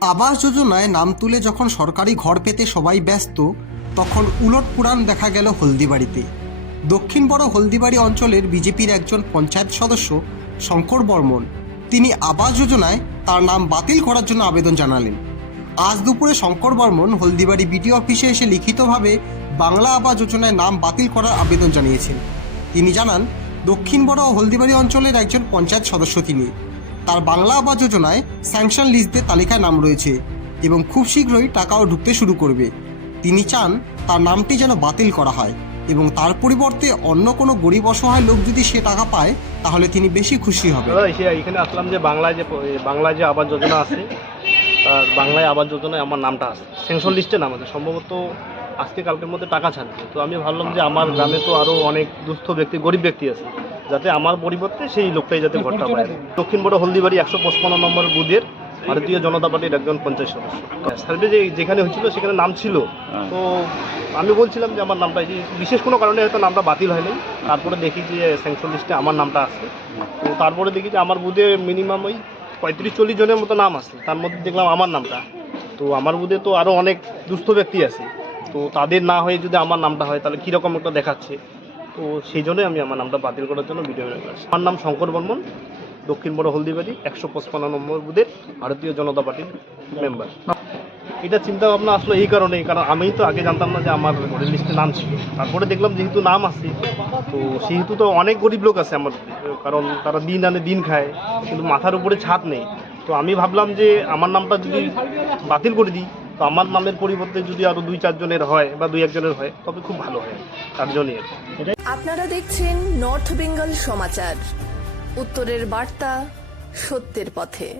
আবাস যোজনায় নাম তুলে যখন সরকারি ঘর পেতে সবাই ব্যস্ত, তখন উলট পুরাণ দেখা গেল হলদিবাড়িতে। দক্ষিণ বড় হলদিবাড়ি অঞ্চলের বিজেপির একজন পঞ্চায়েত সদস্য, শঙ্কর বর্মন। তিনি আবাস যোজনায় তার নাম বাতিল করার জন্য আবেদন জানালেন। আজ দুপুরে শঙ্কর বর্মন হলদিবাড়ি বিডিও অফিসে এসে লিখিতভাবে বাংলা আবাস যোজনায় নাম বাতিল করার আবেদন জানিয়েছেন। তিনি জানান, দক্ষিণ বড় হলদিবাড়ি অঞ্চলের একজন পঞ্চায়েত সদস্য তিনি। তার বাংলা আবাস যোজনায় স্যাংশন লিস্টদের তালিকায় নাম রয়েছে এবং খুব শীঘ্রই টাকাও ঢুকতে শুরু করবে। তিনি চান তার নামটি যেন বাতিল করা হয় এবং তার পরিবর্তে অন্য কোনো গরিব অসহায় লোক যদি সে টাকা পায়, তাহলে তিনি বেশি খুশি হবে এখানে আসলাম যে বাংলায় যে বাংলায় যে আবাস যোজনা আছে, তার বাংলায় আবাস যোজনায় আমার নামটা আছে। সেন্সর লিস্টে নাম আছে। সম্ভবত আজকে কালকের মধ্যে টাকা ছাড়বে। তো আমি ভাবলাম যে আমার গ্রামে তো আরও অনেক দুস্থ ব্যক্তি, গরিব ব্যক্তি আছে। যাতে আমার পরিবর্তে সেই লোকটাই যাতে ভোটটা পায়। দক্ষিণ বড় হলদিবাড়ি একশো পঁচপান্ন নম্বর বুথের ভারতীয় জনতা পার্টির একজন পঞ্চায়েত সদস্য। সার্ভে যে যেখানে হয়েছিল সেখানে নাম ছিল। তো আমি বলছিলাম যে আমার নামটা বিশেষ কোনো কারণে হয়তো নামটা বাতিল হয়নি। তারপরে দেখি যে স্যাংশন লিস্টে আমার নামটা আছে। তো তারপরে দেখি যে আমার বুধে মিনিমাম ওই পঁয়ত্রিশ চল্লিশ জনের মতো নাম আছে। তার মধ্যে দেখলাম আমার নামটা। তো আমার বুধে তো আরও অনেক দুস্থ ব্যক্তি আছে। তো তাদের না হয়ে যদি আমার নামটা হয় তাহলে কীরকম একটা দেখাচ্ছে? তো সেই জন্যই আমি আমার নামটা বাতিল করার জন্য ভিডিও আসছি। আমার নাম শঙ্কর বর্মন, দক্ষিণ বড় হলদিবাড়ি, একশো পঁচপান্ন নম্বর বুথের ভারতীয় জনতা পার্টির মেম্বার এটা চিন্তা ভাবনা আসলো এই কারণেই, কারণ আমি তো আগে জানতাম না যে আমার ভোটার লিস্টে নাম ছিল। তারপরে দেখলাম যেহেতু নাম আছে, তো সেহেতু তো অনেক গরিব লোক আছে আমার, কারণ তারা দিন আনে দিন খায়, কিন্তু মাথার উপরে ছাদ নেই। তো আমি ভাবলাম যে আমার নামটা যদি বাতিল করে দিই তো আমার নামের পরিবর্তে যদি আরও দুই চারজনের হয় বা দুই একজনের হয় তবে খুব ভালো হয়। এটাই। আপনারা দেখছেন নর্থ বেঙ্গল সমাচার। উত্তরের বার্তা সত্যের পথে।